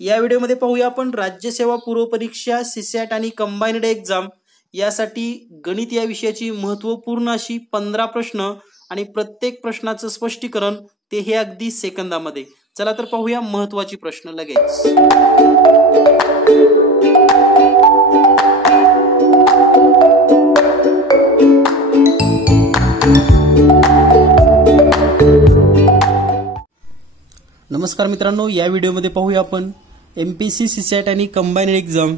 या व्हिडिओमध्ये पाहूया आपण राज्यसेवा पूर्व परीक्षा सीसॅट आणि कंबाइन्ड एक्झाम यासाठी गणित या विषयाची महत्त्वपूर्ण अशी 15 प्रश्न आणि प्रत्येक प्रश्नाचं स्पष्टीकरण ते हे अगदी सेकंदामध्ये। चला तर पाहूया महत्त्वाची प्रश्न लगेच। नमस्कार मित्रांनो, या व्हिडिओमध्ये पाहूया आपण एमपीएससी सीसॅट आणि कंबाइन्ड एक्झाम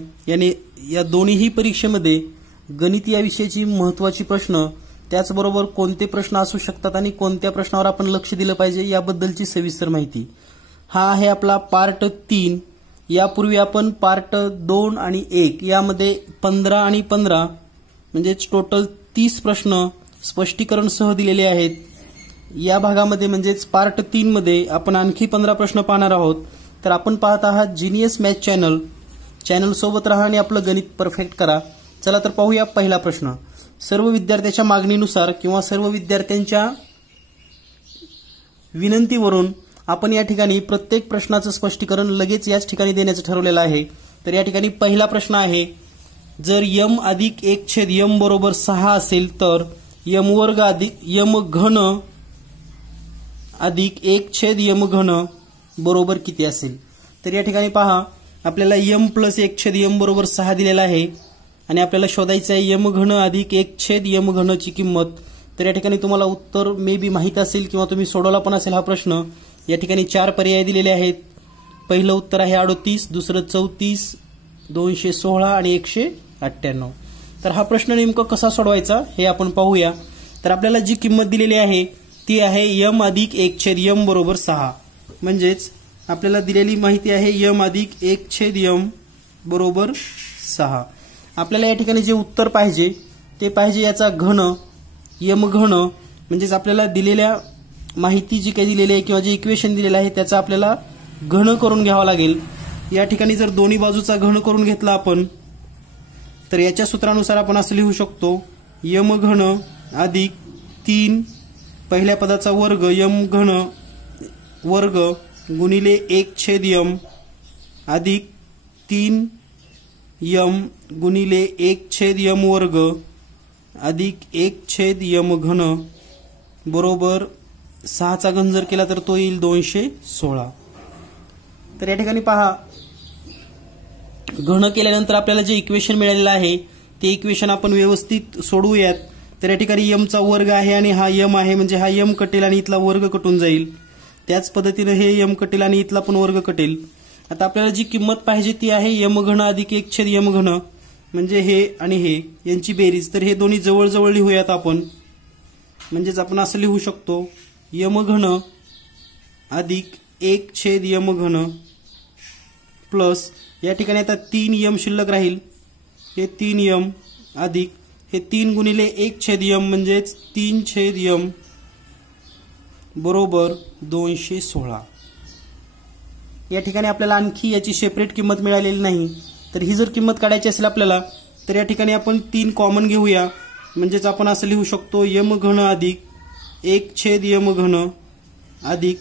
या दोन्ही परीक्षेमध्ये गणित या विषयाची महत्त्वाची प्रश्न, त्याचबरोबर कोणते प्रश्न असू शकतात आणि कोणत्या प्रश्नावर आपण लक्ष दिलं पाहिजे याबद्दलची सविस्तर माहिती। हा आहे आपला पार्ट 3। यापूर्वी आपण पार्ट 2 आणि 1 यामध्ये 15 आणि 15 म्हणजे टोटल 30 प्रश्न स्पष्टीकरण सह दिलेले आहेत। या भागामध्ये म्हणजेच पार्ट 3 मध्ये आपण आणखी 15 प्रश्न पाहणार आहोत। तर आपण पाहत आहात जीनियस मॅथ चॅनल सोबत राहा आणि आपलं गणित परफेक्ट करा। चला तर पाहूया पहिला प्रश्न। सर्व विद्यार्थ्यांच्या मागणीनुसार किंवा सर्व विद्यार्थ्यांच्या विनंतीवरून आपण या ठिकाणी प्रत्येक प्रश्नाचं स्पष्टीकरण लगेच याच ठिकाणी देण्याचं ठरवलेलं आहे। तर या ठिकाणी पहिला प्रश्न आहे, जर m अधिक 1/m बरोबर 6 असेल तर m वर्ग अधिक m घन अधिक 1/m घन बरोबर किती असेल। तर या ठिकाणी पहा, आपल्याला m प्लस 1/m बरोबर 6 दिलेला आहे आणि आपल्याला शोधायचं आहे m घन अधिक 1/m घन ची किंमत। तर या ठिकाणी तुम्हाला उत्तर मे बी माहित असेल किंवा तुम्ही सोडवला पण असेल हा प्रश्न। या ठिकाणी 4 पर्याय दिलेले आहेत। पहिलं उत्तर आहे 38, दुसरं 34, 216 आणि 198। तर हा प्रश्न नेमका कसा सोडवायचा हे आपण पाहूया। तर आपल्याला जी किंमत दिलेली आहे ती आहे m अधिक 1/m बरोबर 6। म्हणजेच आपल्याला दिलेली माहिती आहे m अधिक 1/m बरोबर 6। आपल्याला या ठिकाणी जे उत्तर पाहिजे ते पाहिजे याचा घन, m घन। म्हणजेच आपल्याला दिलेल्या माहिती जी काही दिलेली आहे किंवा जे इक्वेशन दिलेलं आहे त्याचा आपल्याला घन करून घ्यावा लागेल। या ठिकाणी जर दोन्ही बाजूचा घन करून घेतला आपण तर याच्या सूत्रानुसार आपण असं लिहू शकतो, m घन अधिक 3 पहिल्या पदाचा वर्ग m घन वर्ग गुणिले 1/m अधिक 3m गुणिले 1/m वर्ग अधिक 1/m घन बरोबर 6 चा घन जर केला तर तो येईल 216। तर या ठिकाणी पहा, घन केल्यानंतर आपल्याला जे इक्वेशन मिळालेलं आहे ते इक्वेशन आपण व्यवस्थित सोडवूयात। तर या ठिकाणी m चा वर्ग आहे आणि हा m आहे, म्हणजे हा m कटेल आणि इथला वर्ग कटून जाईल। त्याच पद्धतीने हे m कटेल आणि इथला पण वर्ग कटेल। आता आपल्याला जी किंमत पाहिजे ती आहे m घन अधिक 1/m घन, म्हणजे हे आणि हे यांची बेरीज। तर हे दोन्ही जवळजवळ लिहूयात आपण। म्हणजेच आपण असं लिहू शकतो, m घन अधिक 1/m घन प्लस या ठिकाणी आता 3m शिल्लक राहील, हे 3m अधिक हे 3 गुणिले 1/m म्हणजेच 3/m बरोबर 216। या ठिकाणी आपल्याला आणखी याची सेपरेट किंमत मिळालेली नाही। तर ही जर किंमत काढायची असेल आपल्याला तर या ठिकाणी आपण 3 कॉमन घेऊया। म्हणजेच आपण असं लिहू शकतो, m घन अधिक 1/m घन अधिक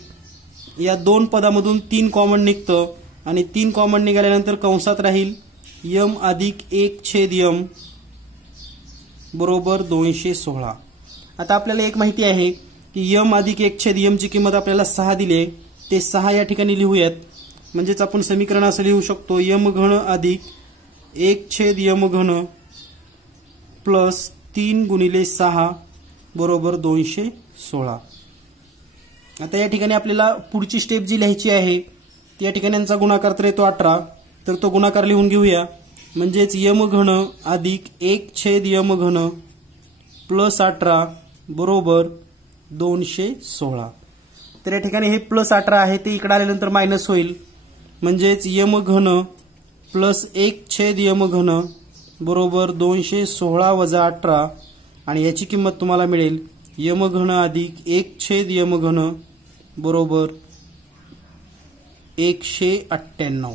या दोन पदामधून 3 कॉमन निघतं आणि 3 कॉमन निघाल्यानंतर कंसात राहील m अधिक 1/m बरोबर 216। आता आपल्याला एक माहिती आहे की m अधिक 1/m ची किंमत आपल्याला 6 दिली आहे, ते 6 या ठिकाणी लिहूयात। म्हणजेच आपण समीकरण असं लिहू शकतो, m घन अधिक 1/m घन प्लस 3 गुणिले 6 बरोबर 216। आता या ठिकाणी आपल्याला पुढची स्टेप जी लिहायची आहे ती या ठिकाणी यांचा गुणाकार तर येतो 18, तर तो गुणाकार लिहून घेऊया। म्हणजेच m घन अधिक 1/m घन प्लस 18 बरोबर 216। तर या ठिकाणी हे प्लस 18 आहे ते इकडे आल्यानंतर मायनस होईल। म्हणजेच m घन प्लस 1/m घन बरोबर 216 वजा 18 आणि याची किंमत तुम्हाला मिळेल m घन अधिक 1/m घन बरोबर 198।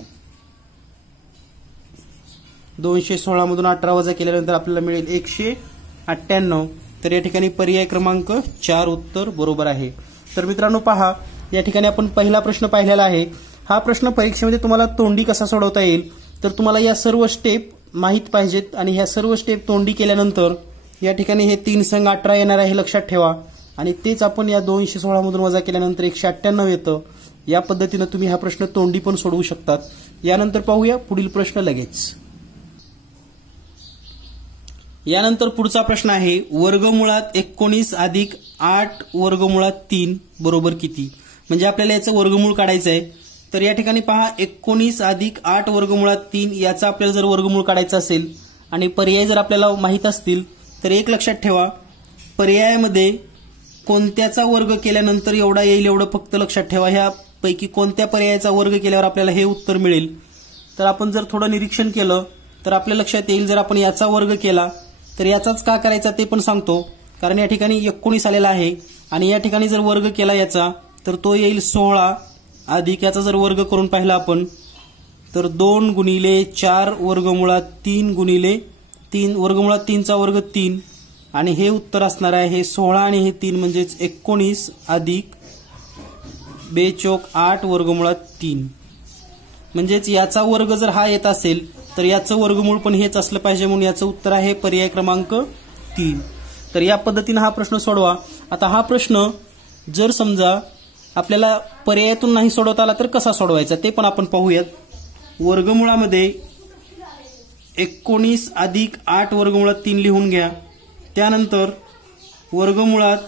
216 मधून 18 वजा केल्यानंतर आपल्याला मिळेल 198। तर या ठिकाणी पर्याय क्रमांक 4 उत्तर बरोबर आहे। तर मित्रांनो पहा, या ठिकाणी आपण पहिला प्रश्न पाहिलेला आहे। हा प्रश्न परीक्षेमध्ये तुम्हाला तोंडी कसा सोडवता येईल तर तुम्हाला या सर्व स्टेप माहीत पाहिजेत आणि ह्या सर्व स्टेप तोंडी केल्यानंतर या ठिकाणी हे 3 संग 18 येणार आहे हे लक्षात ठेवा आणि तेच आपण या 216 मधून वजा केल्यानंतर 198 येतं. या पद्धतीने तुम्ही हा प्रश्न तोंडी पण सोडवू शकतात. यानंतर पाहूया पुढील प्रश्न लगेच. यानंतर पुढचा प्रश्न आहे वर्गमुळात 19 अधिक 8 वर्गमुळात 3 बरोबर किती. म्हणजे आपल्याला याचं वर्गमूळ काढायचं आहे. तर या ठिकाणी पहा 19 अधिक 8 वर्गमुळात 3 याचा आपल्याला जर वर्गमूळ काढायचा असेल आणि पर्याय जर आपल्याला माहीत असतील तर एक लक्षात ठेवा, पर्यायामध्ये कोणत्याचा वर्ग केल्यानंतर एवढा येईल एवढं फक्त लक्षात ठेवा. ह्या पैकी कोणत्या पर्यायाचा वर्ग केल्यावर आपल्याला हे उत्तर मिळेल. तर आपण जर थोडं निरीक्षण केलं तर आपल्या लक्षात येईल जर आपण याचा वर्ग केला तर याचाच का करायचा ते पण सांगतो. कारण या ठिकाणी 19 आलेला आहे आणि या ठिकाणी जर वर्ग केला याचा तर तो येईल 16 अधिक याचा जर वर्ग करून पाहिला आपण तर 2 गुणिले 4 वर्गमुळात 3 गुणिले 3 वर्गमुळात 3चा वर्ग 3 आणि हे उत्तर असणार आहे हे 16 आणि हे 3 म्हणजेच 19 अधिक 2 चौक 8 वर्गमुळात 3. म्हणजेच याचा वर्ग जर हा येत असेल तर याचं वर्गमूळ पण हेच असलं पाहिजे म्हणून याचं उत्तर आहे पर्याय क्रमांक 3. तर या पद्धतीने हा प्रश्न सोडवा. आता हा प्रश्न जर समजा आपल्याला पर्यायातून नाही सोडवता आला तर कसा सोडवायचा ते पण आपण पाहूयात. वर्गमुळामध्ये 19 अधिक 8 वर्गमुळात 3 लिहून घ्या. त्यानंतर वर्गमुळात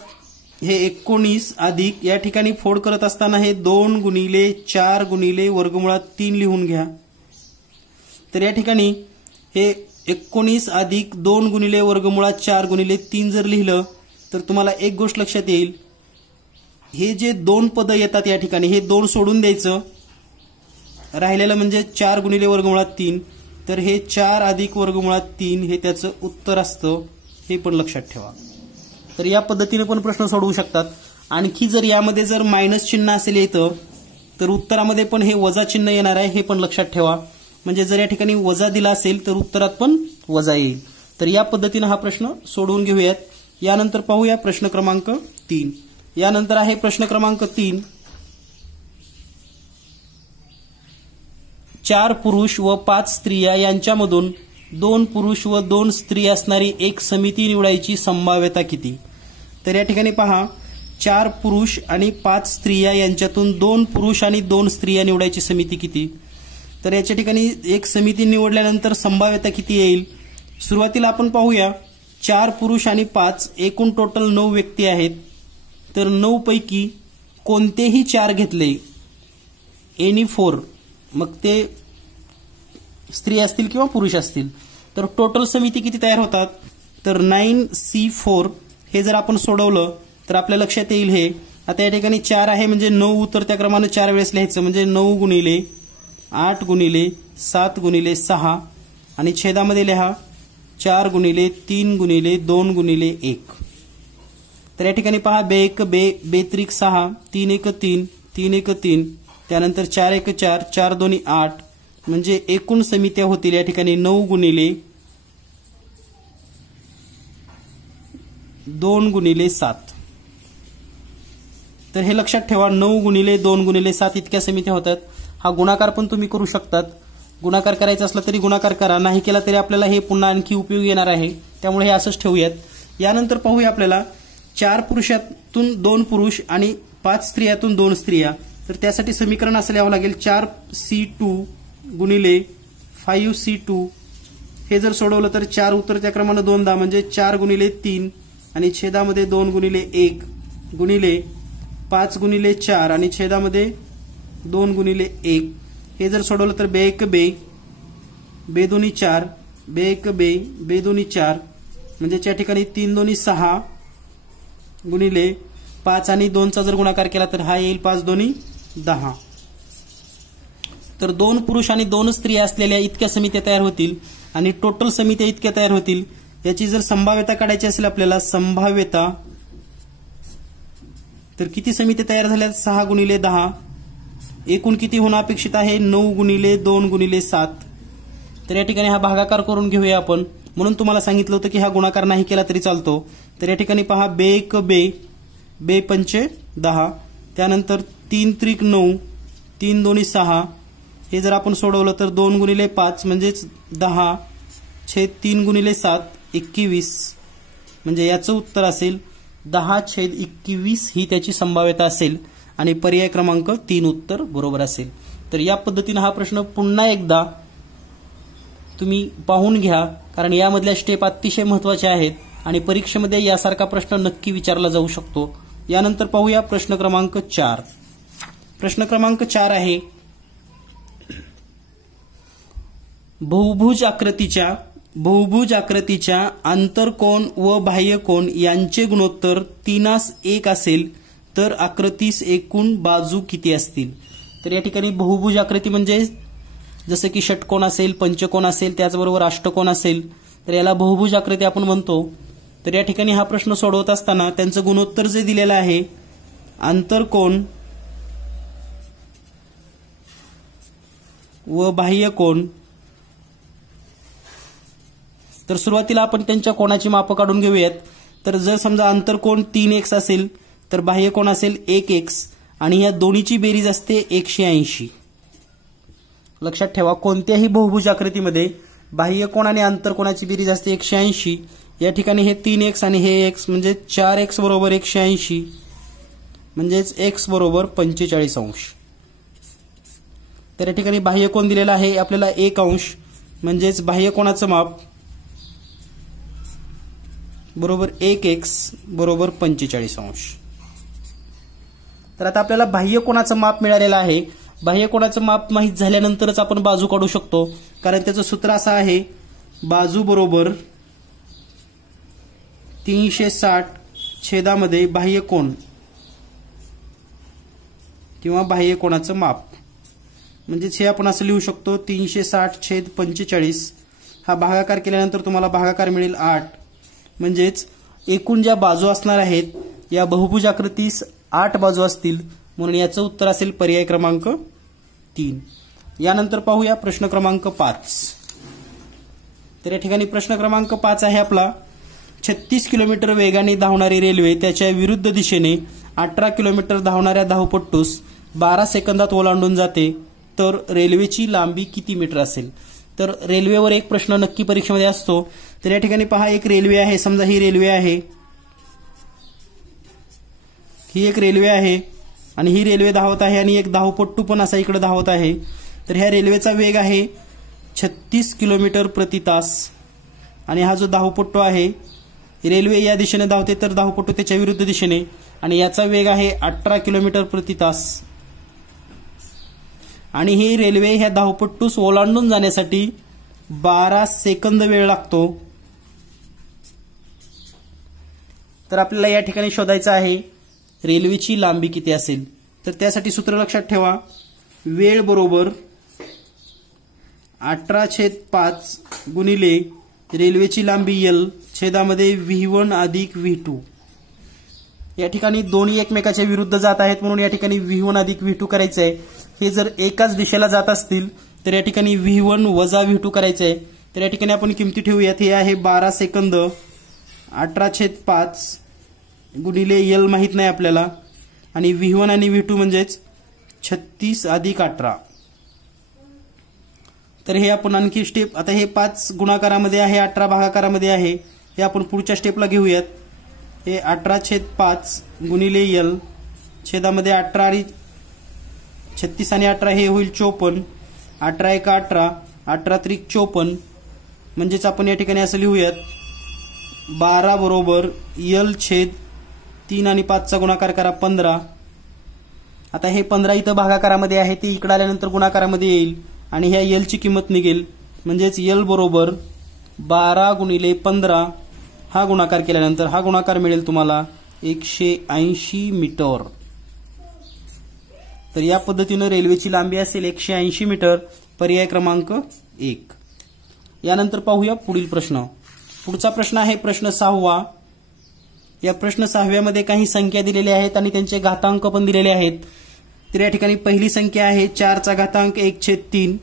हे 19 अधिक या ठिकाणी फोड करत असताना हे 2 गुणिले 4 गुणिले वर्गमुळात 3 लिहून घ्या. तर या ठिकाणी हे 19 अधिक 2 गुणिले वर्गमुळात 4 गुणिले 3 जर लिहिलं तर तुम्हाला एक गोष्ट लक्षात येईल, हे जे 2 पद येतात या ठिकाणी हे 2 सोडून द्यायचं, राहिलेलं म्हणजे 4 गुणिले वर्गमुळात 3. तर हे 4 अधिक वर्गमुळात 3 हे त्याचं उत्तर असतं, हे पण लक्षात ठेवा. तर या पद्धतीने पण प्रश्न सोडवू शकतात. आणखी जर यामध्ये जर मायनस चिन्ह असेल येतं तर उत्तरामध्ये पण हे वजा चिन्ह येणार आहे हे पण लक्षात ठेवा. म्हणजे जर या ठिकाणी वजा दिला असेल तर उत्तरात पण वजा येईल. तर या पद्धतीने हा प्रश्न सोडवून घेऊयात. यानंतर पाहूया प्रश्न क्रमांक 3. यानंतर आहे प्रश्न क्रमांक 3. 4 पुरुष व 5 स्त्रिया यांच्यामधून 2 पुरुष व 2 स्त्री असणारी एक समिती निवडायची संभाव्यता किती. तर या ठिकाणी पहा 4 पुरुष आणि 5 स्त्रिया यांच्यातून 2 पुरुष आणि 2 स्त्रिया निवडायची समिती किती. तर याच्या ठिकाणी एक समिती निवडल्यानंतर संभाव्यता किती येईल. सुरुवातीला आपण पाहूया 4 पुरुष आणि 5 एकूण टोटल 9 व्यक्ती आहेत. तर 9 पैकी कोणतेही 4 घेतले एनी 4 मग ते स्त्री असतील किंवा पुरुष असतील तर टोटल समिती किती तयार होतात. तर 9C4 हे जर आपण सोडवलं तर आपल्या लक्षात येईल हे आता या ठिकाणी 4 आहे म्हणजे 9 उतरत्या क्रमाने 4 वेळेस लिहायचं म्हणजे 9 गुणिले 8 गुणिले 7 गुणिले 6 आणि छेदामध्ये लिहा 4 गुणिले 3 गुणिले 2 गुणिले 1. तर या ठिकाणी पहा 2 1 2 2 त्रिक 6 3 1 3 3 1 3 त्यानंतर 4 1 4 4 2 8 म्हणजे एकूण समित्या होतील या ठिकाणी 9 गुणिले 2 गुणिले 7. तर हे लक्षात ठेवा 9 गुणिले 2 गुणिले 7 इतक्या समित्या होतात. हा गुणाकार पण तुम्ही करू शकतात. गुणाकार करायचा असला तरी गुणाकार करा, नाही केला तरी आपल्याला हे पुन्हा आणखी उपयोग येणार आहे त्यामुळे हे असंच ठेवूयात. यानंतर पाहूया आपल्याला 4 पुरुषातून 2 पुरुष आणि 5 स्त्रियातून 2 स्त्रिया. तर त्यासाठी समीकरण असं लिहावं लागेल 4C2 गुणिले 5C2 हे जर सोडवलं तर 4 उतरत्या क्रमानं 2 म्हणजे 4 गुणिले 3 आणि छेदामध्ये 2 गुणिले 1 गुणिले 5 गुणिले 4 आणि छेदामध्ये 2 गुणिले 1 हे जर सोडवलं तर 2 1 2 2 2 4 2 1 2 2 2 4 म्हणजे या ठिकाणी 3 2 6 गुणिले 5 आणि 2चा जर गुणाकार केला तर हा येईल 5 2 10. तर 2 पुरुष आणि 2 स्त्रिया असलेल्या इतक्या समित्या तयार होतील आणि टोटल समित्या इतक्या तयार होतील. याची जर संभाव्यता काढायची असेल आपल्याला संभाव्यता तर किती समित्या तयार झाल्या 6 गुणिले 10 एकूण किती होणं अपेक्षित आहे 9 गुणिले 2 गुणिले 7. तर या ठिकाणी हा भागाकार करून घेऊया आपण. म्हणून तुम्हाला सांगितलं होतं की हा गुणाकार नाही केला तरी चालतो. तर या ठिकाणी पहा 2 1 2 2 5 10 त्यानंतर 3 त्रिक 9 3 दोन्ही 6, हे जर आपण सोडवलं तर 2 गुणिले 5 म्हणजेच 10 छेद 3 गुणिले 7 21, म्हणजे याचं उत्तर असेल 10/21 ही त्याची संभाव्यता असेल आणि पर्याय क्रमांक 3 उत्तर बरोबर असेल। तर या पद्धतीने हा प्रश्न पुन्हा एकदा तुम्ही पाहून घ्या, कारण यामधल्या स्टेप अतिशय महत्त्वाच्या आहेत आणि परीक्षेमध्ये यासारखा प्रश्न नक्की विचारला जाऊ शकतो। यानंतर पाहूया प्रश्न क्रमांक 4। प्रश्न क्रमांक 4 आहे, बहुभुज आकृतीच्या आंतरकोन व बाह्यकोन यांचे गुणोत्तर 3:1 असेल तर आकृतीस एकूण बाजू किती असतील। तर या ठिकाणी बहुभुज आकृती म्हणजे जसे की षटकोन असेल, पंचकोन असेल, त्याचबरोबर अष्टकोन असेल, तर याला बहुभुज आकृती आपण म्हणतो। तर या ठिकाणी हा प्रश्न सोडवत असताना त्यांचं गुणोत्तर जे दिलेलं आहे आंतरकोन व बाह्यकोन, तर सुरुवातीला आपण त्यांच्या कोणाची मापं काढून घेऊयात। तर जर समजा आंतरकोन 3x असेल तर बाह्यकोन असेल 1x आणि या दोन्हीची बेरीज असते 180। लक्षात ठेवा, कोणत्याही बहुभुज आकृतीमध्ये बाह्यकोन आणि आंतरकोनाची बेरीज असते 180। या ठिकाणी हे 3x आणि हे x म्हणजे 4x बरोबर 180 म्हणजेच x बरोबर 45 अंश। तर या ठिकाणी बाह्यकोन दिलेला आहे आपल्याला 1 अंश म्हणजेच बाह्यकोनाचं माप बरोबर 1x बरोबर 45 अंश। तर आता आपल्याला बाह्यकोनाचं माप मिळालेलं आहे। बाह्यकोनाचं माप माहित झाल्यानंतरच आपण बाजू काढू शकतो, कारण त्याचं सूत्र असं आहे, बाजू बरोबर 360 छेदामध्ये बाह्यकोन किंवा बाह्यकोनाचं माप, म्हणजेच हे आपण असं लिहू शकतो 360/45। हा भागाकार केल्यानंतर तुम्हाला भागाकार मिळेल 8, म्हणजेच एकूण ज्या बाजू असणार आहेत या बहुभुज आकृतीस 8 बाजू असतील, म्हणून याचं उत्तर असेल पर्याय क्रमांक 3। यानंतर पाहूया प्रश्न क्रमांक 5। तर या ठिकाणी प्रश्न क्रमांक 5 आहे आपला, 36 किलोमीटर वेगाने धावणारी रेल्वे त्याच्या विरुद्ध दिशेने 18 किलोमीटर धावणाऱ्या धावपट्टूस 12 सेकंदात ओलांडून जाते, तर रेल्वेची लांबी किती मीटर असेल। तर रेल्वेवर एक प्रश्न नक्की परीक्षेमध्ये असतो। तर या ठिकाणी पहा, एक रेल्वे आहे, समजा ही रेल्वे आहे, ही एक रेल्वे आहे आणि ही रेल्वे धावत आहे आणि एक धावपट्टू पण असा इकडे धावत आहे। तर ह्या रेल्वेचा वेग आहे 36 किलोमीटर प्रति तास आणि हा जो धावपट्टू आहे, रेल्वे या दिशेने धावते तर धावपट्टू त्याच्या विरुद्ध दिशेने, आणि याचा वेग आहे 18 किलोमीटर प्रति तास आणि ही रेल्वे ह्या धावपट्टूस ओलांडून जाण्यासाठी 12 सेकंद वेळ लागतो। तर आपल्याला या ठिकाणी शोधायचं आहे रेल्वेची लांबी किती असेल। तर त्यासाठी सूत्र लक्षात ठेवा, वेळ बरोबर 18/5 गुणिले रेल्वेची लांबी L छेदामध्ये V1 अधिक V2। या ठिकाणी दोन्ही एकमेकाच्या विरुद्ध जात आहेत, म्हणून या ठिकाणी V1 अधिक V2 करायचं आहे। हे जर एकाच दिशेला जात असतील तर या ठिकाणी V1 वजा V2 करायचं आहे। तर या ठिकाणी आपण किमती ठेवूयात, हे आहे 12 सेकंद 18/5 गुणिले L माहित नाही आपल्याला, आणि V1 आणि V2 म्हणजेच 36 अधिक 18। तर हे आपण आणखी स्टेप, आता हे 5 गुणाकारामध्ये आहे, 18 भागाकारामध्ये आहे, हे आपण पुढच्या स्टेपला घेऊयात। हे 18/5 गुणिले L छेदामध्ये 18 आणि 36 आणि 18 हे होईल 54, 18 × 18, 18 × 3 = 54, म्हणजेच आपण या ठिकाणी असं लिहूयात 12 बरोबर L छेद 3 आणि 5 चा गुणाकार करा 15। आता हे 15 इथं भागाकारामध्ये आहे, ते इकडे आल्यानंतर गुणाकारामध्ये येईल आणि ह्या L ची किंमत निघेल, म्हणजेच L बरोबर 12 गुणिले 15, हा गुणाकार केल्यानंतर हा गुणाकार मिळेल तुम्हाला 180 मीटर। तर या पद्धतीने रेल्वेची लांबी असेल 180 मीटर, पर्याय क्रमांक 1। यानंतर पाहूया पुढील प्रश्न। पुढचा प्रश्न आहे प्रश्न 6वा। या प्रश्न 6व्यामध्ये काही संख्या दिलेल्या आहेत आणि त्यांचे घातांक पण दिलेले आहेत। तर या ठिकाणी पहिली संख्या आहे 4 चा घातांक 1/3,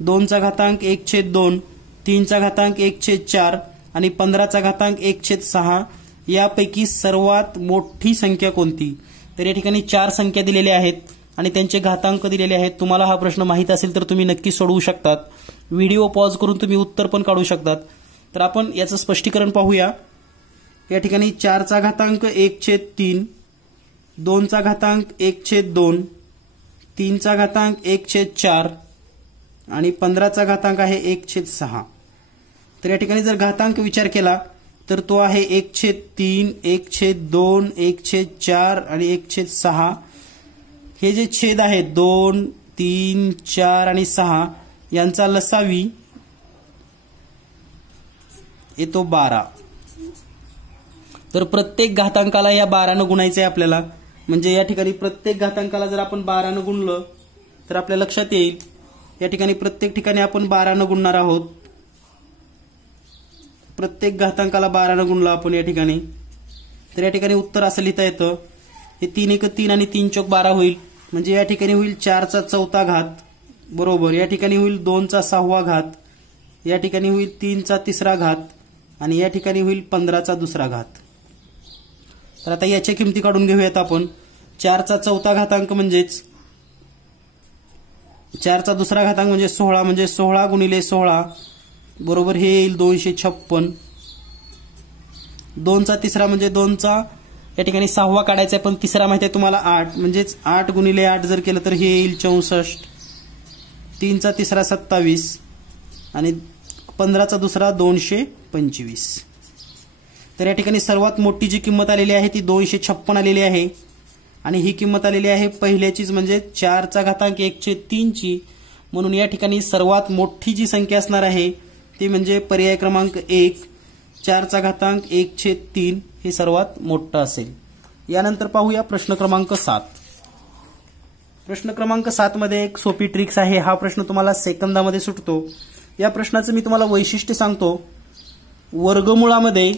2 चा घातांक 1/2, 3 चा घातांक 1/4 आणि 15 चा घातांक 1/6। यापैकी सर्वात मोठी संख्या कोणती। तर या ठिकाणी 4 संख्या दिलेल्या आहेत आणि त्यांचे घातांक दिलेले आहेत. तुम्हाला हा प्रश्न माहीत असेल तर तुम्ही नक्की सोडवू शकतात. व्हिडिओ पॉज करून तुम्ही उत्तर पण काढू शकतात. तर आपण याचं स्पष्टीकरण पाहूया. या ठिकाणी 4चा घातांक 1/3, 2चा घातांक 1/2, 3चा घातांक 1/4 आणि 15चा घातांक आहे 1/6. तर या ठिकाणी जर घातांक विचार केला तर तो आहे 1/3, 1/2, 1/4 आणि 1/6. हे जे छेद आहेत 2, 3, 4 आणि 6 यांचा लसावी येतो 12. तर प्रत्येक घातांकाला या 12ने गुणायचे आहे आपल्याला. म्हणजे या ठिकाणी प्रत्येक घातांकाला जर आपण 12ने गुणलं तर आपल्या लक्षात येईल या ठिकाणी प्रत्येक ठिकाणी आपण 12ने गुणणार आहोत. प्रत्येक घातांकाला 12ने गुणलं आपण या ठिकाणी. तर या ठिकाणी उत्तर असं लिहिता येतं. हे 3 × 3 आणि 3 × 12 होईल. म्हणजे या ठिकाणी होईल 4चा 4था घात बरोबर. या ठिकाणी होईल 2चा 6वा घात. या ठिकाणी होईल 3चा 3रा घात आणि या ठिकाणी होईल 15चा 2रा घात. तर आता याच्या किमती काढून घेऊयात आपण. 4चा 4था घातांक म्हणजेच 4चा 2रा घातांक म्हणजे 16, म्हणजे 16 × 16 बरोबर हे येईल 256. 2चा 3रा म्हणजे 2चा या ठिकाणी 6वा काढायचा आहे पण 3रा माहिती आहे तुम्हाला 8, म्हणजेच 8 × 8 जर केलं तर हे येईल 64. 3चा 3रा 27 आणि 15चा 2रा 225. तर या ठिकाणी सर्वात मोठी जी किंमत आलेली आहे ती 256 आलेली आहे आणि ही किंमत आलेली आहे पहिल्याचीच म्हणजे 4चा घातांक 1/3 ची. म्हणून या ठिकाणी सर्वात मोठी जी संख्या असणार आहे ती म्हणजे पर्याय क्रमांक 1, 4चा घातांक 1/3 हे सर्वात मोठं असेल. यानंतर पाहूया प्रश्न क्रमांक 7. प्रश्न क्रमांक 7 मध्ये एक सोपी ट्रिक्स आहे. हा प्रश्न तुम्हाला सेकंदामध्ये सुटतो. या प्रश्नाचं मी तुम्हाला वैशिष्ट्य सांगतो. वर्गमुळामध्ये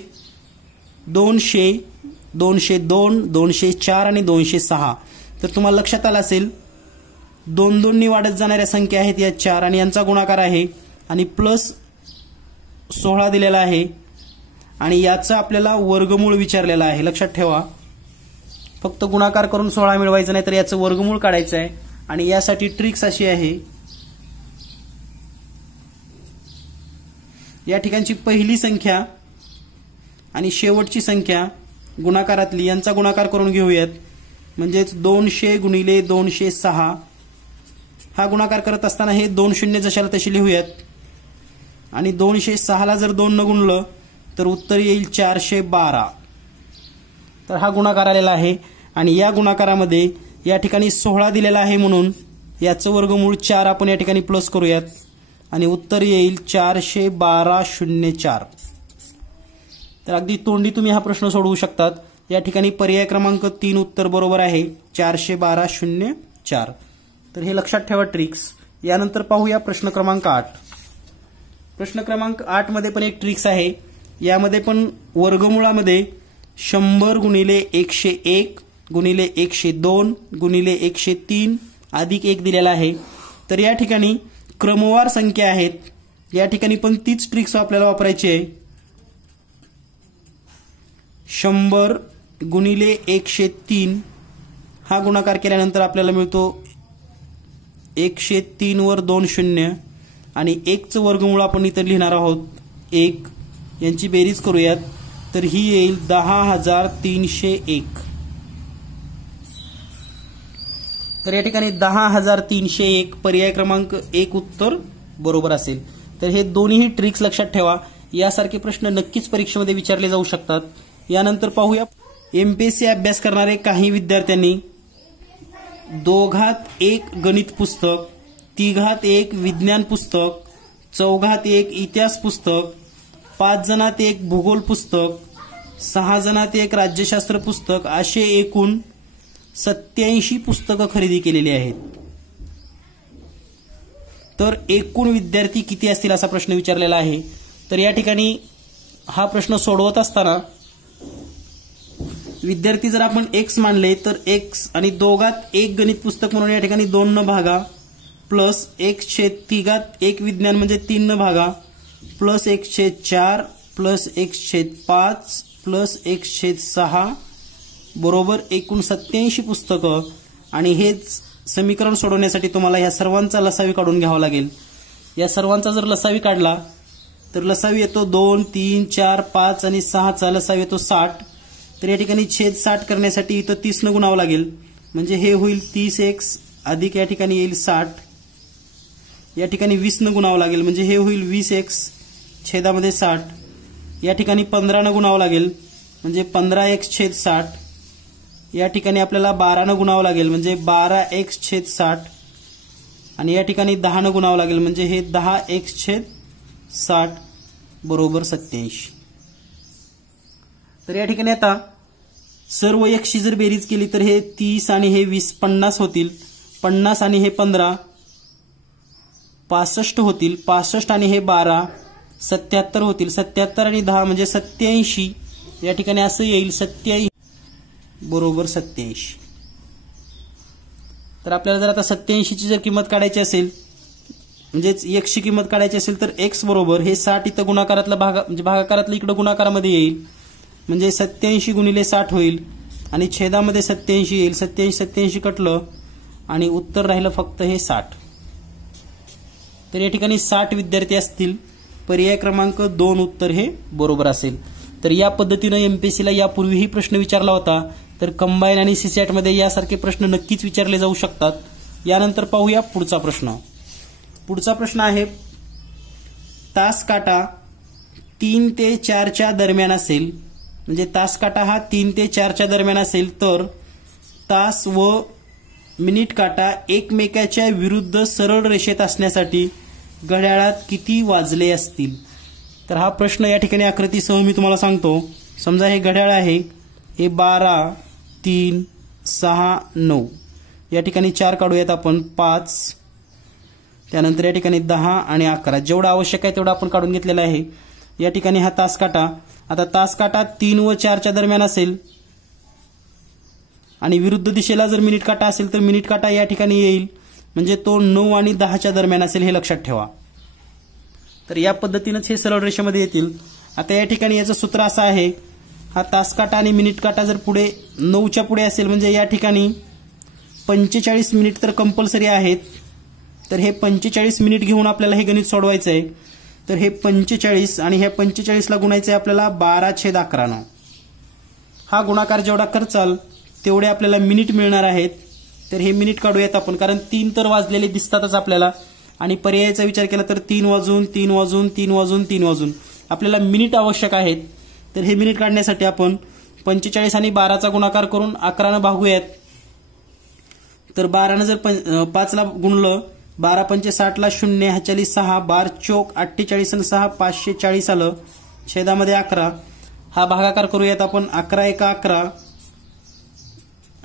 200, 202, 204 आणि 206. तर तुम्हाला लक्षात आलं असेल 2-2 नी वाढत जाणाऱ्या संख्या आहेत या 4 आणि यांचा गुणाकार आहे आणि प्लस 16 दिलेला आहे आणि याचा आपल्याला वर्गमूळ विचारलेला आहे. लक्षात ठेवा, फक्त गुणाकार करून 16 मिळवायचं नाही तर याचं वर्गमूळ काढायचं आहे. आणि यासाठी ट्रिक्स अशी आहे, या ठिकाणची पहिली संख्या आणि शेवटची संख्या गुणाकारातली यांचा गुणाकार करून घेऊयात. म्हणजेच 200 × 206. हा गुणाकार करत असताना हे 2 शून्य जशाला तशी लिहूयात आणि 206ला जर 2 न गुणलं तर उत्तर येईल 412. तर हा गुणाकार आलेला आहे आणि या गुणाकारामध्ये या ठिकाणी 16 दिलेला आहे म्हणून याचं वर्गमूळ 4 आपण या ठिकाणी प्लस करूयात आणि उत्तर येईल 41204. तर अगदी तोंडी तुम्ही हा प्रश्न सोडवू शकतात. या ठिकाणी पर्याय क्रमांक 3 उत्तर बरोबर आहे 41204. तर हे लक्षात ठेवा ट्रिक्स. यानंतर पाहूया प्रश्न क्रमांक 8. प्रश्न क्रमांक 8 मध्ये पण एक ट्रिक्स आहे. यामध्ये पण वर्गमुळामध्ये 100 × 101 × 102 × 103 अधिक 1 दिलेला आहे. तर या ठिकाणी क्रमवार संख्या आहेत. या ठिकाणी पण तीच ट्रिक्स आपल्याला वापरायची आहे. 100 × 103 हा गुणाकार केल्यानंतर आपल्याला मिळतो 103 वर 2 शून्य आणि 1चं वर्गमूळ आपण इथे लिहिणार आहोत 1. यांची बेरीज करूयात तर ही येईल 10,301. तर या ठिकाणी 10,301 पर्याय क्रमांक 1 उत्तर बरोबर असेल. तर हे दोन्ही ट्रिक्स लक्षात ठेवा. यासारखे प्रश्न नक्कीच परीक्षेमध्ये विचारले जाऊ शकतात. यानंतर पाहूया एमपीएससी अभ्यास करणारे काही विद्यार्थ्यांनी 2-1 गणित पुस्तक, 3-1 विज्ञान पुस्तक, 4-1 इतिहास पुस्तक, 5-1 भूगोल पुस्तक, 6-1 राज्यशास्त्र पुस्तक असे एकूण 87 पुस्तकं खरेदी केलेली आहेत. तर एकूण विद्यार्थी किती असतील असा प्रश्न विचारलेला आहे. तर या ठिकाणी हा प्रश्न सोडवत असताना विद्यार्थी जर आपण x मानले तर x आणि 2-1 गणित पुस्तक म्हणून या ठिकाणी 2 न भागा प्लस 1/3 विज्ञान म्हणजे 3 न भागा प्लस 1/4 प्लस 1/5 प्लस 1/6 बरोबर एकूण 87 पुस्तकं आणि हेच समीकरण सोडवण्यासाठी तुम्हाला ह्या सर्वांचा लसावी काढून घ्यावा लागेल। या सर्वांचा जर लसावी काढला तर लसावी येतो 2, 3, 4, 5 आणि 6चा लसावी येतो 60। तर या ठिकाणी छेद 60 करण्यासाठी इथं 30 न गुणावं लागेल, म्हणजे हे होईल 30x अधिक या ठिकाणी येईल 60। या ठिकाणी 20 न गुणावं लागेल, म्हणजे हे होईल 20x छेदामध्ये 60। या ठिकाणी 15 न गुणावं लागेल, म्हणजे 15x छेद 60। या ठिकाणी आपल्याला 12 न गुणावं लागेल, म्हणजे 12x छेद 60। आणि या ठिकाणी 10 न गुणावं लागेल, म्हणजे हे 10x छेद 60 बरोबर 87। तर या ठिकाणी आता सर्व xची जर बेरीज केली तर हे 30 आणि हे 20 50 होतील, 50 आणि हे 15 65 होतील, 65 आणि हे 12 77 होतील, 77 आणि 10 म्हणजे 87। या ठिकाणी असं येईल 87 बरोबर 87। तर आपल्याला जर आता 87ची जर किंमत काढायची असेल, म्हणजेच x ची किंमत काढायची असेल तर x बरोबर हे 60 इथं गुणाकारातला म्हणजे भागाकारातलं इकडे गुणाकारामध्ये येईल, म्हणजे 87 गुणिले 60 होईल आणि छेदामध्ये 87 येईल। 87 कटलं आणि उत्तर राहिलं फक्त हे 60। तर या ठिकाणी 60 विद्यार्थी असतील, पर्याय क्रमांक 2 उत्तर हे बरोबर असेल। तर या पद्धतीनं एमपीएससीला यापूर्वीही प्रश्न विचारला होता, तर कंबाईन आणि सीसॅट मध्ये यासारखे प्रश्न नक्कीच विचारले जाऊ शकतात। यानंतर पाहूया पुढचा प्रश्न। पुढचा प्रश्न आहे, तास काटा 3 ते 4च्या दरम्यान असेल, म्हणजे तास काटा हा 3 ते 4च्या दरम्यान असेल तर तास व मिनिट काटा एकमेकाच्या विरुद्ध सरळ रेषेत असण्यासाठी घड्याळात किती वाजले असतील। तर हा प्रश्न या ठिकाणी आकृतीसह मी तुम्हाला सांगतो। समजा हे घड्याळ आहे, हे 12, 3, 6, 9। या ठिकाणी 4 काढूयात आपण, 5, त्यानंतर या ठिकाणी 10 आणि 11। जेवढं आवश्यक आहे तेवढं आपण काढून घेतलेलं आहे। या ठिकाणी हा तास काटा, आता तास काटा 3 व 4च्या दरम्यान असेल आणि विरुद्ध दिशेला जर मिनिट काटा असेल तर मिनिट काटा या ठिकाणी येईल, म्हणजे तो 9 आणि 10च्या दरम्यान असेल, हे लक्षात ठेवा। तर या पद्धतीनेच हे सरळ रेषेमध्ये येतील। आता या ठिकाणी याचं सूत्र असं आहे, हा तास काटा आणि मिनिट काटा जर पुढे 9च्या पुढे असेल, म्हणजे या ठिकाणी 45 मिनिट तर कंपल्सरी आहेत। तर हे 45 मिनिट घेऊन आपल्याला हे गणित सोडवायचं आहे। तर हे 45 आणि ह्या 45ला गुणायचं आहे आपल्याला 12/11। हा गुणाकार जेवढा करचाल तेवढे आपल्याला मिनिट मिळणार आहेत। तर हे मिनिट काढूयात आपण, कारण 3 तर वाजलेले दिसतातच आपल्याला आणि पर्यायाचा विचार केला तर 3 वाजून 3 वाजून 3 वाजून 3 वाजून आपल्याला मिनिट आवश्यक आहेत। तर हे मिनिट काढण्यासाठी आपण 45 आणि 12चा गुणाकार करून 11 भागूयात। तर 12 जर 5ला गुणलं, 12 पंचे 60ला 0, ह्याच्याली 6, 12 चोक 48 आणि 6 540 आलं, छेदामध्ये 11। हा भागाकार करूयात आपण, 11 एका 11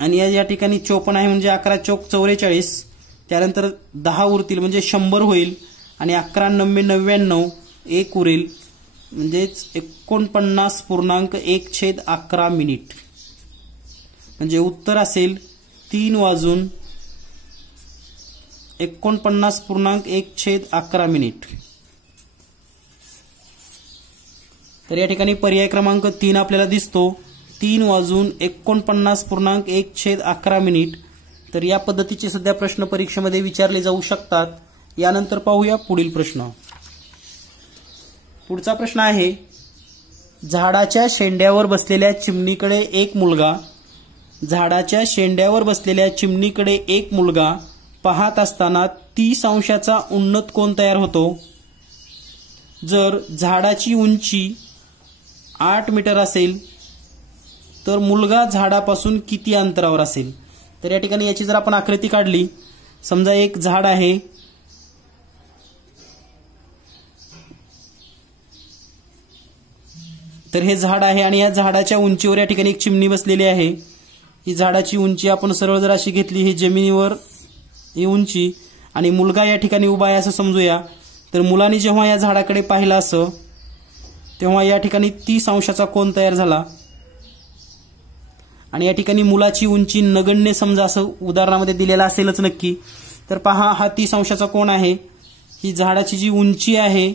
आणि या ठिकाणी 54 आहे, म्हणजे 11 चोक 44। त्यानंतर 10 उरतील, म्हणजे 100 होईल आणि 11 9 99 1 उरेल, म्हणजेच 49.1/11 मिनिट। म्हणजे उत्तर असेल 3 वाजून 49.1/11 मिनिट। तर या ठिकाणी पर्याय क्रमांक 3 आपल्याला दिसतो, 3 वाजून 49.1/11 मिनिट। तर या पद्धतीचे सध्या प्रश्न परीक्षेमध्ये विचारले जाऊ शकतात। यानंतर पाहूया पुढील प्रश्न। पुढचा प्रश्न आहे, झाडाच्या शेंड्यावर बसलेल्या चिमणीकडे एक मुलगा, झाडाच्या शेंड्यावर बसलेल्या चिमणीकडे एक मुलगा पाहत असताना 30 अंशाचा उन्नत कोन तयार होतो। जर झाडाची उंची 8 मीटर असेल तर मुलगा झाडापासून किती अंतरावर असेल। तर या ठिकाणी याची जर आपण आकृती काढली, समजा एक झाड आहे, तर हे झाड आहे आणि या झाडाच्या उंचीवर या ठिकाणी एक चिमणी बसलेली आहे। ही झाडाची उंची आपण सरळ जर अशी घेतली, ही जमिनीवर ही उंची आणि मुलगा या ठिकाणी उभा आहे असं समजूया। तर मुलाने जेव्हा या झाडाकडे पाहिलं असं, तेव्हा या ठिकाणी 30 अंशाचा कोन तयार झाला आणि या ठिकाणी मुलाची उंची नगण्य समजा असं उदाहरणामध्ये दिलेला असेलच नक्की। तर पहा, हा 30 अंशाचा कोन आहे। ही झाडाची जी उंची आहे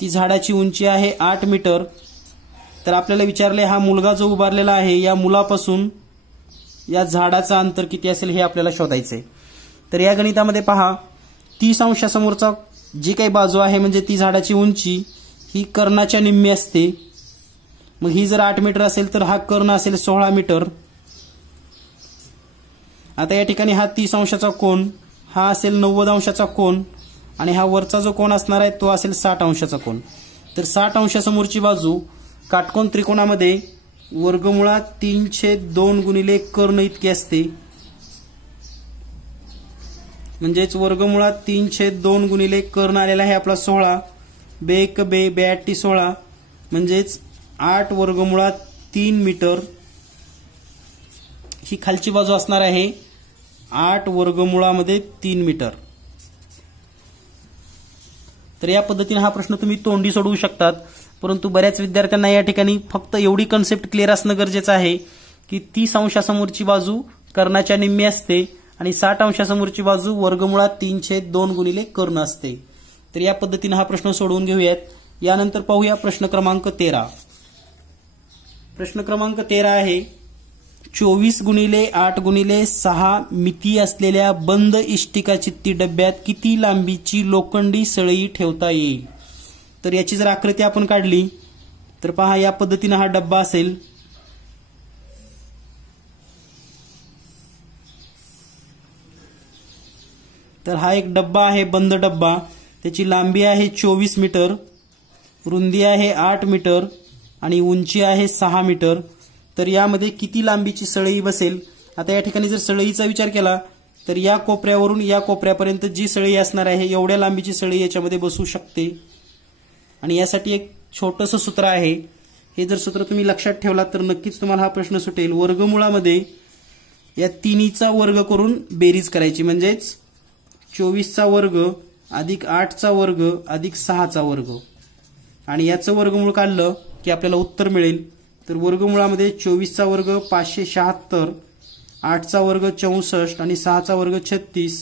ती झाडाची उंची आहे 8 मीटर। तर आपल्याला विचारले, हा मुलगा जो उभारलेला आहे या मुलापासून या झाडाचं अंतर किती असेल हे आपल्याला शोधायचंय। तर या गणितामध्ये पहा 30 अंशासमोरचा जी काही बाजू आहे म्हणजे ती झाडाची उंची ही कर्णाच्या निम्मी असते। मग ही जर 8 मीटर असेल तर हा कर्ण असेल 16 मीटर। आता या ठिकाणी हा 30 अंशाचा कोन हा असेल 90 अंशाचा कोन आणि हा वरचा जो कोन असणार आहे तो असेल 60 अंशाचा कोन। तर 60 अंशासमोरची बाजू काटकोन त्रिकोणामध्ये वर्गमुळात 3/2 गुणिले कर्ण इतकी असते। म्हणजेच वर्गमुळात 3/2 गुणिले कर्ण आलेला आहे आपला 16 बेक बे 16 म्हणजेच 8 वर्गमुळात 3 मीटर ही खालची बाजू असणार आहे 8 वर्गमुळामध्ये 3 मीटर। तर या पद्धतीने हा प्रश्न तुम्ही तोंडी सोडवू शकतात, परंतु बऱ्याच विद्यार्थ्यांना या ठिकाणी फक्त एवढी कन्सेप्ट क्लिअर असणं गरजेचं आहे की 30 अंशासमोरची बाजू कर्णाच्या निम्मी असते आणि 60 अंशासमोरची बाजू वर्गमुळात 3/2 गुणिले कर्ण असते। तर या पद्धतीने हा प्रश्न सोडवून घेऊयात। यानंतर पाहूया प्रश्न क्रमांक 13। प्रश्न क्रमांक 13 आहे 24 गुणिले 8 गुणिले 6 मिती असलेल्या बंद इष्टिका चित्ती डब्यात किती लांबीची लोखंडी सळई ठेवता येईल। तर याची जर आकृती आपण काढली तर पहा या पद्धतीने हा डब्बा असेल। तर हा एक डब्बा आहे बंद डब्बा, त्याची लांबी आहे 24 मीटर, रुंदी आहे 8 मीटर आणि उंची आहे 6 मीटर। तर यामध्ये किती लांबीची सळई बसेल। आता या ठिकाणी जर सळईचा विचार केला तर या कोपऱ्यावरून या कोपऱ्यापर्यंत जी सळई असणार आहे एवढ्या लांबीची सळई याच्यामध्ये बसू शकते। आणि यासाठी एक छोटंसं सूत्र आहे, हे जर सूत्र तुम्ही लक्षात ठेवलात तर नक्कीच तुम्हाला हा प्रश्न सुटेल। वर्गमुळामध्ये या तिन्हीचा वर्ग करून बेरीज करायची, म्हणजेच 24चा वर्ग अधिक 8चा वर्ग अधिक 6चा वर्ग आणि याचं वर्गमूळ काढलं की आपल्याला उत्तर मिळेल। तर वर्गमुळामध्ये 24चा वर्ग 576, 8चा वर्ग 64 आणि 6चा वर्ग 36,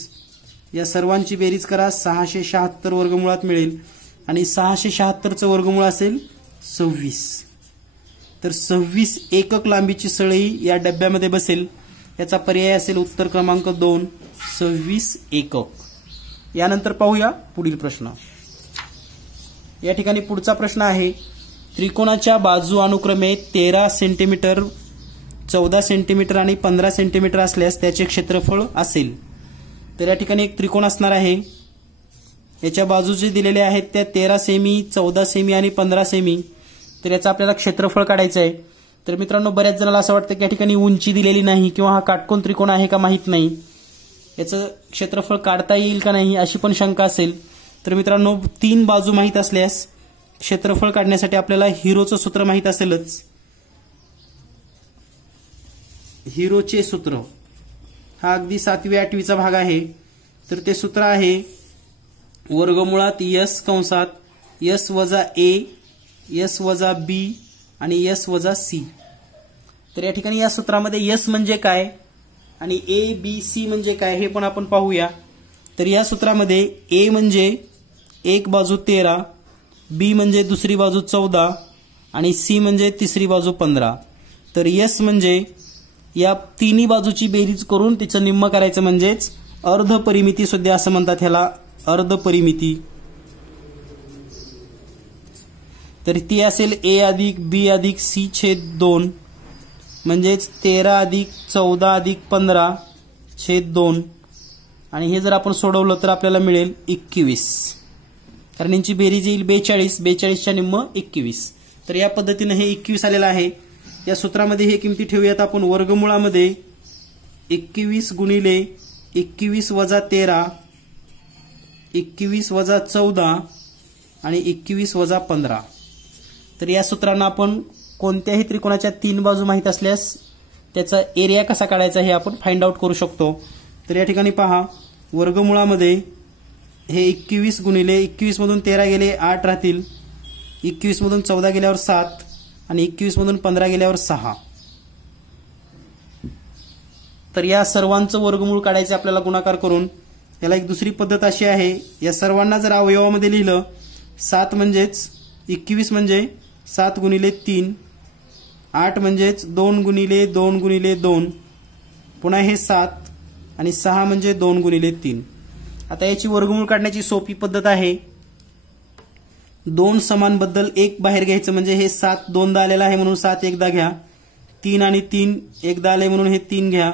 या सर्वांची बेरीज करा 676 वर्गमुळात मिळेल आणि 676चं वर्गमूळ असेल 26। तर 26 एकक लांबीची सळई या डब्यामध्ये बसेल, याचा पर्याय असेल उत्तर क्रमांक 2 26 एकक। यानंतर पाहूया पुढील प्रश्न। या ठिकाणी पुढचा प्रश्न आहे त्रिकोणाच्या बाजू अनुक्रमे 13 सेंटीमीटर 14 सेंटीमीटर आणि 15 सेंटीमीटर असल्यास त्याचे क्षेत्रफळ असेल। तर या ठिकाणी एक त्रिकोण असणार आहे, याच्या बाजू जे दिलेले आहेत त्या 13 सेमी 14 सेमी आणि 15 सेमी। तर याचं आपल्याला क्षेत्रफळ काढायचं आहे। तर मित्रांनो बऱ्याच जणांना असं वाटतं की या ठिकाणी उंची दिलेली नाही किंवा हा काटकोन त्रिकोण आहे का माहित नाही, याचं क्षेत्रफळ काढता येईल का नाही अशी पण शंका असेल। तर मित्रांनो 3 बाजू माहित असल्यास क्षेत्रफळ काढण्यासाठी आपल्याला हिरोचं सूत्र माहित असेलच। हिरोचे सूत्र हा अगदी 7वी 8वीचा भाग आहे। तर ते सूत्र आहे वर्गमुळात s कंसात s वजा a s वजा b आणि s वजा c। तर या ठिकाणी या सूत्रामध्ये s म्हणजे काय आणि a b c म्हणजे काय हे पण आपण पाहूया। तर या सूत्रामध्ये a म्हणजे एक बाजू 13, b म्हणजे दुसरी बाजू 14 आणि c म्हणजे तिसरी बाजू 15। तर s म्हणजे या तिन्ही बाजूची बेरीज करून तिचं निम्म करायचं, म्हणजेच अर्ध परिमिती सुद्धा असं म्हणतात ह्याला, अर्ध परिमिती। तर ती असेल a अधिक b अधिक c छेद 2 म्हणजेच 13 अधिक 14 अधिक 15 छेद 2 आणि हे जर आपण सोडवलं तर आपल्याला मिळेल 21, कारण यांची बेरीज येईल 42, 42च्या निम्म 21। तर या पद्धतीने हे 21 आलेलं आहे। या सूत्रामध्ये हे किमती ठेवूयात आपण। वर्गमुळामध्ये 21 गुणिले 21 वजा 13, 21 वजा 14 आणि 21 वजा 15। तर या सूत्रांना आपण कोणत्याही त्रिकोणाच्या 3 बाजू माहित असल्यास त्याचा एरिया कसा काढायचा हे आपण फाइंड आउट करू शकतो। तर या ठिकाणी पहा वर्गमुळामध्ये हे 21 गुणिले 21 मधून 13 गेले 8 राहतील, 21 मधून 14 गेल्यावर 7 आणि 21 मधून 15 गेल्यावर 6। तर या सर्वांचं वर्गमूळ काढायचे आपल्याला गुणाकार करून। याला एक दुसरी पद्धत अशी आहे, या सर्वांना जर अवयवामध्ये लिहिलं 7 म्हणजेच 21 म्हणजे 7 गुणिले 3, 8 म्हणजेच 2 गुणिले 2 गुणिले 2 पुन्हा हे 7 आणि 6 म्हणजे 2 गुणिले 3. आता याची वर्गमूळ काढण्याची सोपी पद्धत आहे. 2 समान बद्दल 1 बाहेर घ्यायचं म्हणजे हे 7 दोनदा आलेला आहे म्हणून 7 एकदा घ्या. 3 आणि 3 एकदा आले म्हणून हे 3 घ्या.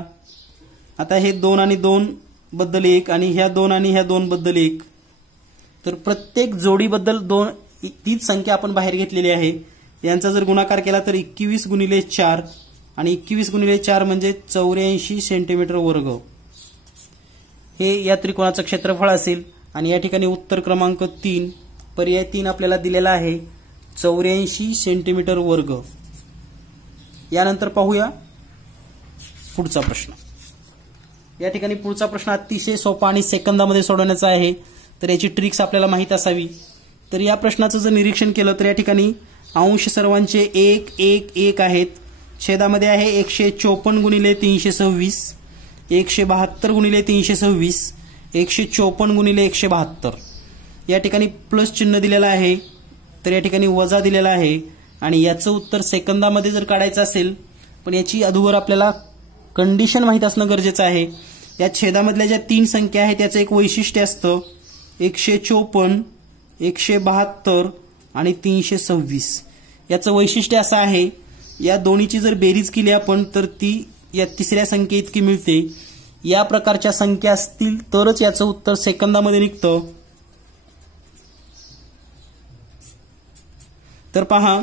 आता हे 2 आणि 2 बद्दल 1 आणि ह्या 2 आणि ह्या 2 बद्दल 1. तर प्रत्येक जोडीबद्दल 2 तीच संख्या आपण बाहेर घेतलेली आहे. यांचा जर गुणाकार केला तर 21 गुणिले 4 आणि 21 गुणिले 4 म्हणजे 84 सेंटीमीटर वर्ग हे या त्रिकोणाचं क्षेत्रफळ असेल. आणि या ठिकाणी उत्तर क्रमांक 3 पर्याय 3 आपल्याला दिलेला आहे 84 सेंटीमीटर वर्ग. यानंतर पाहूया पुढचा प्रश्न. या ठिकाणी पुढचा प्रश्न अतिशय सोपा आणि सेकंदामध्ये सोडवण्याचा आहे. तर याची ट्रिक्स आपल्याला माहित असावी. तर या प्रश्नाचं जर निरीक्षण केलं तर या ठिकाणी अंश सर्वांचे 1 1 1 आहेत. छेदामध्ये आहे 154 गुणिले 326, 172 गुणिले 326, 154 गुणिले 172. या ठिकाणी प्लस चिन्ह दिलेलं आहे तर या ठिकाणी वजा दिलेला आहे. आणि याचं उत्तर सेकंदामध्ये जर काढायचं असेल पण याची अगोदर आपल्याला कंडिशन माहीत असणं गरजेचं आहे. या छेदामधल्या ज्या 3 संख्या आहेत त्याचं एक वैशिष्ट्य असतं 154, 172 आणि 326. याचं वैशिष्ट्य असं आहे या दोन्हीची जर बेरीज केली आपण तर ती या तिसऱ्या संख्ये इतकी मिळते. या प्रकारच्या संख्या असतील तरच याचं उत्तर सेकंदामध्ये निघतं. तर पहा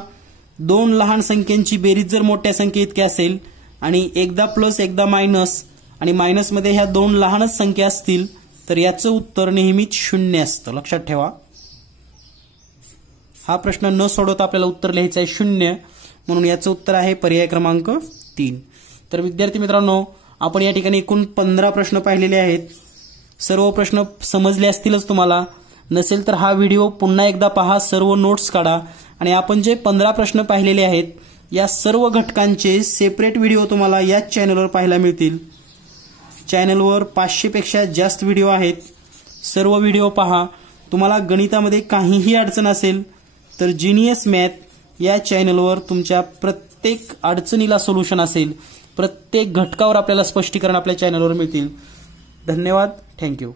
2 लहान संख्यांची बेरीज जर मोठ्या संख्ये इतकी असेल आणि एकदा प्लस एकदा मायनस आणि मायनसमध्ये ह्या 2 लहानच संख्या असतील तर याचं उत्तर नेहमीच 0 असतं. लक्षात ठेवा. हा प्रश्न न सोडवता आपल्याला उत्तर लिहायचं आहे 0 म्हणून याचं उत्तर आहे पर्याय क्रमांक 3. तर विद्यार्थी मित्रांनो आपण या ठिकाणी एकूण 15 प्रश्न पाहिलेले आहेत. सर्व प्रश्न समजले असतीलच तुम्हाला. नसेल तर हा व्हिडिओ पुन्हा एकदा पहा, सर्व नोट्स काढा आणि आपण जे 15 प्रश्न पाहिलेले आहेत या सर्व घटकांचे सेपरेट व्हिडिओ तुम्हाला याच चॅनलवर पाहायला मिळतील. चॅनलवर 500 पेक्षा जास्त व्हिडिओ आहेत. सर्व व्हिडिओ पहा. तुम्हाला गणितामध्ये काहीही अडचण असेल तर जीनियस मॅथ या चॅनलवर तुमच्या प्रत्येक अडचणीला सोल्युशन असेल. प्रत्येक घटकावर आपल्याला स्पष्टीकरण आपल्या चॅनलवर मिळतील. धन्यवाद. थँक्यू.